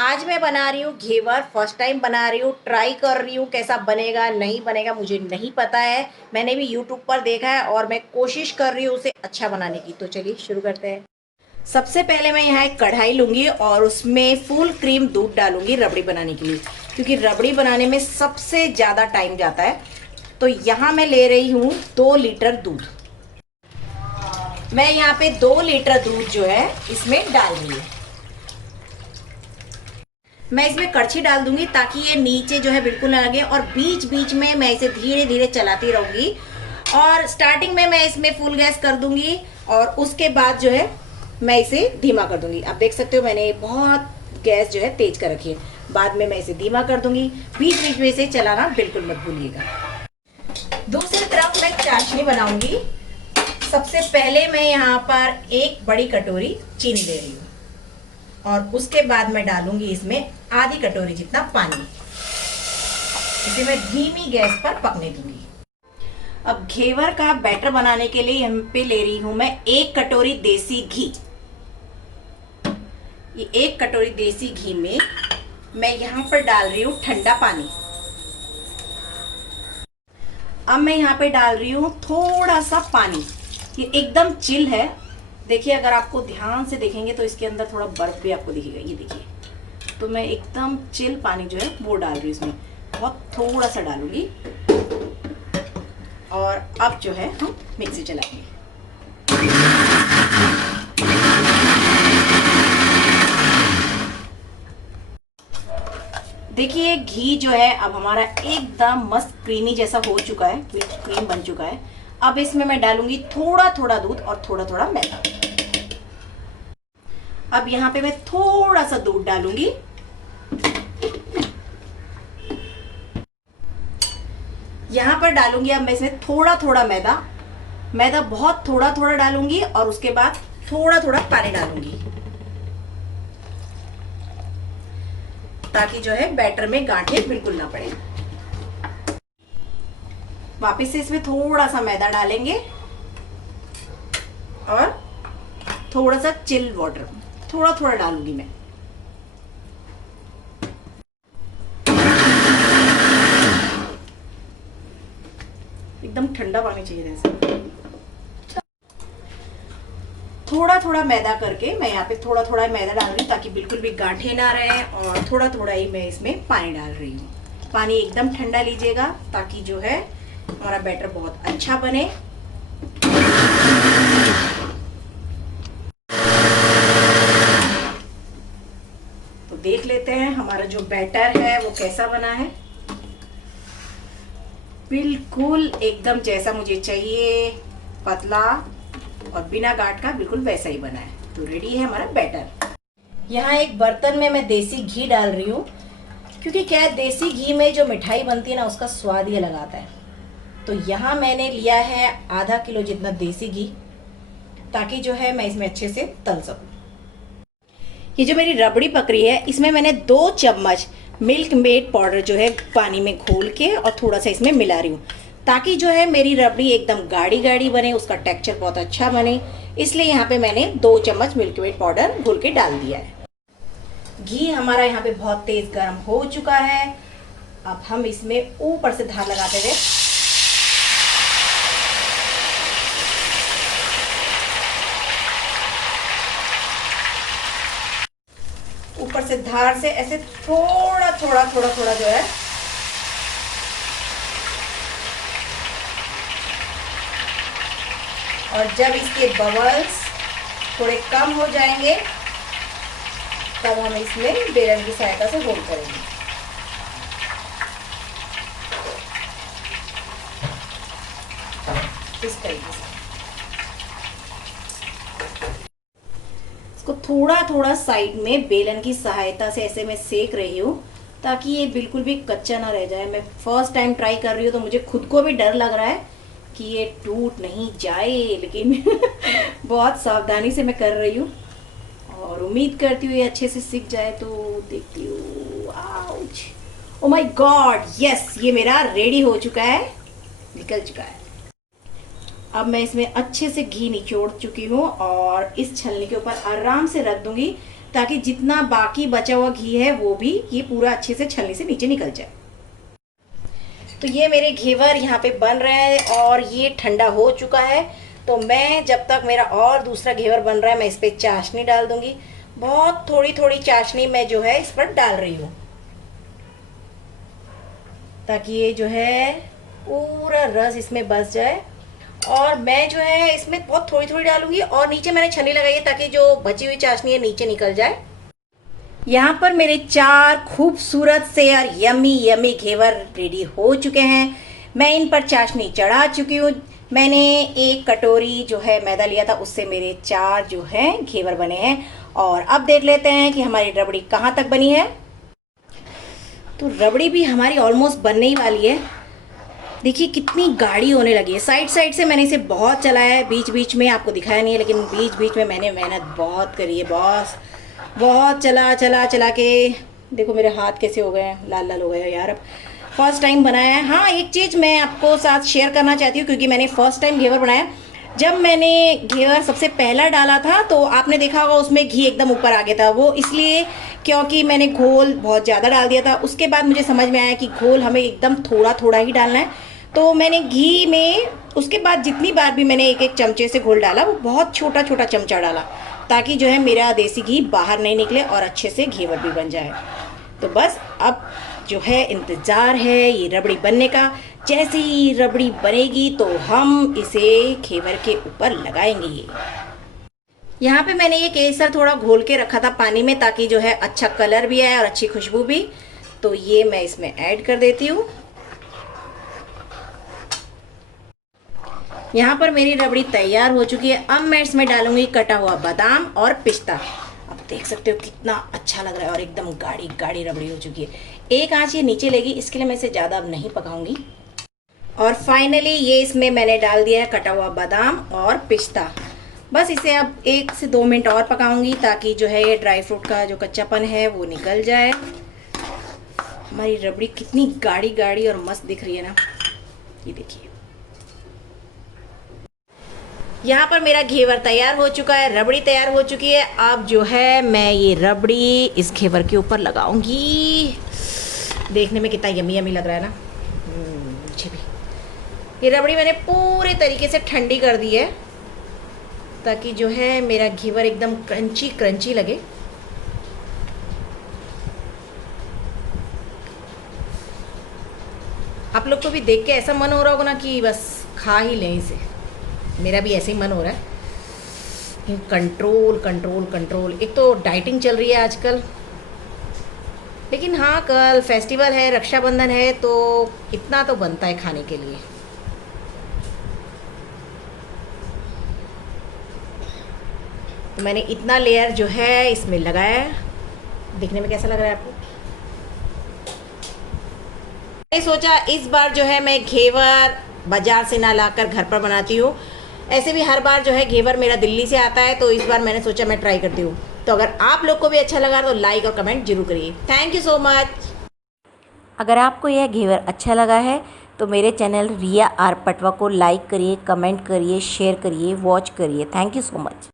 आज मैं बना रही हूँ घेवर। फर्स्ट टाइम बना रही हूँ, ट्राई कर रही हूँ कैसा बनेगा नहीं बनेगा मुझे नहीं पता है। मैंने भी यूट्यूब पर देखा है और मैं कोशिश कर रही हूँ उसे अच्छा बनाने की। तो चलिए शुरू करते हैं। सबसे पहले मैं यहाँ एक कढ़ाई लूँगी और उसमें फुल क्रीम दूध डालूंगी रबड़ी बनाने के लिए, क्योंकि रबड़ी बनाने में सबसे ज़्यादा टाइम जाता है। तो यहाँ मैं ले रही हूँ 2 लीटर दूध। मैं यहाँ पे 2 लीटर दूध जो है इसमें डाल रही हूँ। मैं इसमें कड़छी डाल दूंगी ताकि ये नीचे जो है बिल्कुल ना लगे, और बीच बीच में मैं इसे धीरे धीरे चलाती रहूंगी। और स्टार्टिंग में मैं इसमें फुल गैस कर दूंगी और उसके बाद जो है मैं इसे धीमा कर दूंगी। आप देख सकते हो मैंने बहुत गैस जो है तेज कर रखी है। बाद में मैं इसे धीमा कर दूंगी। बीच बीच में इसे चलाना बिल्कुल मत भूलिएगा। दूसरी तरफ मैं चाशनी बनाऊंगी। सबसे पहले मैं यहाँ पर 1 बड़ी कटोरी चीनी ले रही हूँ और उसके बाद मैं डालूंगी इसमें आधी कटोरी जितना पानी। इसे मैं धीमी गैस पर पकने दूंगी। अब घेवर का बैटर बनाने के लिए यहाँ पे ले रही हूं मैं 1 कटोरी देसी घी। ये 1 कटोरी देसी घी में मैं यहाँ पर डाल रही हूँ ठंडा पानी। अब मैं यहाँ पे डाल रही हूँ थोड़ा सा पानी। ये एकदम चिल है। देखिए, अगर आपको ध्यान से देखेंगे तो इसके अंदर थोड़ा बर्फ भी आपको दिखेगा। ये देखिए, तो मैं एकदम चिल पानी जो है वो डाल रही हूँ इसमें। बहुत थोड़ा सा डालूंगी और अब जो है हम मिक्सी चलाएंगे। देखिए, घी जो है अब हमारा एकदम मस्त क्रीमी जैसा हो चुका है, क्रीम बन चुका है। अब इसमें मैं डालूंगी थोड़ा थोड़ा दूध और थोड़ा थोड़ा मैदा। अब यहाँ पे मैं थोड़ा सा दूध डालूंगी। यहाँ पर डालूंगी अब मैं इसमें थोड़ा थोड़ा मैदा। मैदा बहुत थोड़ा थोड़ा डालूंगी और उसके बाद थोड़ा थोड़ा पानी डालूंगी, ताकि जो है बैटर में गांठें बिल्कुल ना पड़े। वापस से इसमें थोड़ा सा मैदा डालेंगे और थोड़ा सा चिल वाटर थोड़ा थोड़ा डालूंगी मैं। एकदम ठंडा पानी चाहिए जैसे। थोड़ा थोड़ा मैदा करके मैं यहाँ पे थोड़ा थोड़ा मैदा डाल रही हूँ ताकि बिल्कुल भी गांठें ना रहे, और थोड़ा थोड़ा ही मैं इसमें पानी डाल रही हूँ। पानी एकदम ठंडा लीजिएगा ताकि जो है हमारा बैटर बहुत अच्छा बने। तो देख लेते हैं हमारा जो बैटर है वो कैसा बना है। बिल्कुल एकदम जैसा मुझे चाहिए, पतला और बिना गांठ का, बिल्कुल वैसा ही बना है। तो रेडी है हमारा बैटर। यहाँ एक बर्तन में मैं देसी घी डाल रही हूँ, क्योंकि क्या है, देसी घी में जो मिठाई बनती है ना उसका स्वाद ही अलग आता है। तो यहाँ मैंने लिया है आधा किलो जितना देसी घी, ताकि जो है मैं इसमें अच्छे से तल सकूँ। ये जो मेरी रबड़ी पक रही है इसमें मैंने 2 चम्मच मिल्क मेड पाउडर जो है पानी में घोल के और थोड़ा सा इसमें मिला रही हूँ, ताकि जो है मेरी रबड़ी एकदम गाढ़ी गाढ़ी बने, उसका टेक्सचर बहुत अच्छा बने। इसलिए यहाँ पे मैंने 2 चम्मच मिल्क मेड पाउडर घोल के डाल दिया है। घी हमारा यहाँ पे बहुत तेज गर्म हो चुका है। अब हम इसमें ऊपर से धार लगाते हुए ऊपर से धार से ऐसे थोड़ा थोड़ा थोड़ा थोड़ा जो है और जब इसके बबल्स थोड़े कम हो जाएंगे तब हम इसमें बेलन की सहायता से होल्ड करेंगे। इस तरीके से इसको थोड़ा थोड़ा साइड में बेलन की सहायता से ऐसे मैं सेक रही हूँ, ताकि ये बिल्कुल भी कच्चा ना रह जाए। मैं फर्स्ट टाइम ट्राई कर रही हूँ तो मुझे खुद को भी डर लग रहा है कि ये टूट नहीं जाए, लेकिन बहुत सावधानी से मैं कर रही हूँ और उम्मीद करती हूँ ये अच्छे से सीख जाए। तो देखती हूँ, ouch, oh my God, yes, ये मेरा रेडी हो चुका है, निकल चुका है। अब मैं इसमें अच्छे से घी निचोड़ चुकी हूँ और इस छलनी के ऊपर आराम से रख दूंगी, ताकि जितना बाकी बचा हुआ घी है वो भी ये पूरा अच्छे से छलनी से नीचे निकल जाए। तो ये मेरे घेवर यहाँ पे बन रहे हैं और ये ठंडा हो चुका है। तो मैं जब तक मेरा और दूसरा घेवर बन रहा है मैं इस पर चाशनी डाल दूंगी। बहुत थोड़ी थोड़ी चाशनी मैं जो है इस पर डाल रही हूँ, ताकि ये जो है पूरा रस इसमें बस जाए। और मैं जो है इसमें बहुत थोड़ी थोड़ी डालूंगी और नीचे मैंने छन्नी लगाई है ताकि जो बची हुई चाशनी है नीचे निकल जाए। यहाँ पर मेरे 4 खूबसूरत से और यमी यमी घेवर रेडी हो चुके हैं। मैं इन पर चाशनी चढ़ा चुकी हूँ। मैंने 1 कटोरी जो है मैदा लिया था, उससे मेरे 4 जो है घेवर बने हैं। और अब देख लेते हैं कि हमारी रबड़ी कहाँ तक बनी है। तो रबड़ी भी हमारी ऑलमोस्ट बनने ही वाली है। देखिए कितनी गाढ़ी होने लगी है। साइड साइड से मैंने इसे बहुत चलाया है, बीच बीच में आपको दिखाया नहीं है, लेकिन बीच बीच में मैंने मेहनत बहुत करी है बॉस। बहुत चला चला चला के देखो मेरे हाथ कैसे हो गए हैं, लाल लाल हो गए हैं यार। अब फर्स्ट टाइम बनाया है। हाँ, एक चीज़ मैं आपको साथ शेयर करना चाहती हूँ, क्योंकि मैंने फर्स्ट टाइम घेवर बनाया। जब मैंने घेवर सबसे पहला डाला था तो आपने देखा होगा उसमें घी एकदम ऊपर आ गया था। वो इसलिए क्योंकि मैंने घोल बहुत ज़्यादा डाल दिया था। उसके बाद मुझे समझ में आया कि घोल हमें एकदम थोड़ा थोड़ा ही डालना है। तो मैंने घी में उसके बाद जितनी बार भी मैंने एक एक चमचे से घोल डाला, वो बहुत छोटा छोटा चमचा डाला, ताकि जो है मेरा देसी घी बाहर नहीं निकले और अच्छे से घेवर भी बन जाए। तो बस अब जो है इंतज़ार है ये रबड़ी बनने का। जैसे ही रबड़ी बनेगी तो हम इसे घेवर के ऊपर लगाएंगे। यहाँ पे मैंने ये केसर थोड़ा घोल के रखा था पानी में, ताकि जो है अच्छा कलर भी आए और अच्छी खुशबू भी। तो ये मैं इसमें ऐड कर देती हूँ। यहाँ पर मेरी रबड़ी तैयार हो चुकी है। अब मैं इसमें डालूंगी कटा हुआ बादाम और पिस्ता। अब देख सकते हो कितना अच्छा लग रहा है और एकदम गाढ़ी गाढ़ी रबड़ी हो चुकी है। एक आंच ये नीचे लेगी, इसके लिए मैं इसे ज़्यादा अब नहीं पकाऊंगी। और फाइनली ये इसमें मैंने डाल दिया है कटा हुआ बादाम और पिस्ता। बस इसे अब 1 से 2 मिनट और पकाऊंगी, ताकि जो है ये ड्राई फ्रूट का जो कच्चापन है वो निकल जाए। हमारी रबड़ी कितनी गाढ़ी गाढ़ी और मस्त दिख रही है ना, ये देखिए। यहाँ पर मेरा घेवर तैयार हो चुका है, रबड़ी तैयार हो चुकी है। अब जो है मैं ये रबड़ी इस घेवर के ऊपर लगाऊंगी। देखने में कितना यमी यमी लग रहा है ना मुझे भी। ये रबड़ी मैंने पूरे तरीके से ठंडी कर दी है, ताकि जो है मेरा घेवर एकदम क्रंची क्रंची लगे। आप लोग को भी देख के ऐसा मन हो रहा होगा ना कि बस खा ही लें इसे। मेरा भी ऐसे ही मन हो रहा है। Control control control. एक तो डाइटिंग चल रही है आजकल, लेकिन हाँ कल फेस्टिवल है, रक्षाबंधन है, तो इतना तो बनता है खाने के लिए। तो मैंने इतना लेयर जो है इसमें लगाया। देखने में कैसा लग रहा है आपको? मैंने सोचा इस बार जो है मैं घेवर बाजार से ना लाकर घर पर बनाती हूँ। ऐसे भी हर बार जो है घेवर मेरा दिल्ली से आता है, तो इस बार मैंने सोचा मैं ट्राई करती हूँ। तो अगर आप लोग को भी अच्छा लगा तो लाइक और कमेंट जरूर करिए। Thank you so much. अगर आपको यह घेवर अच्छा लगा है तो मेरे चैनल रिया आर पटवा को लाइक करिए, कमेंट करिए, शेयर करिए, वॉच करिए। Thank you so much.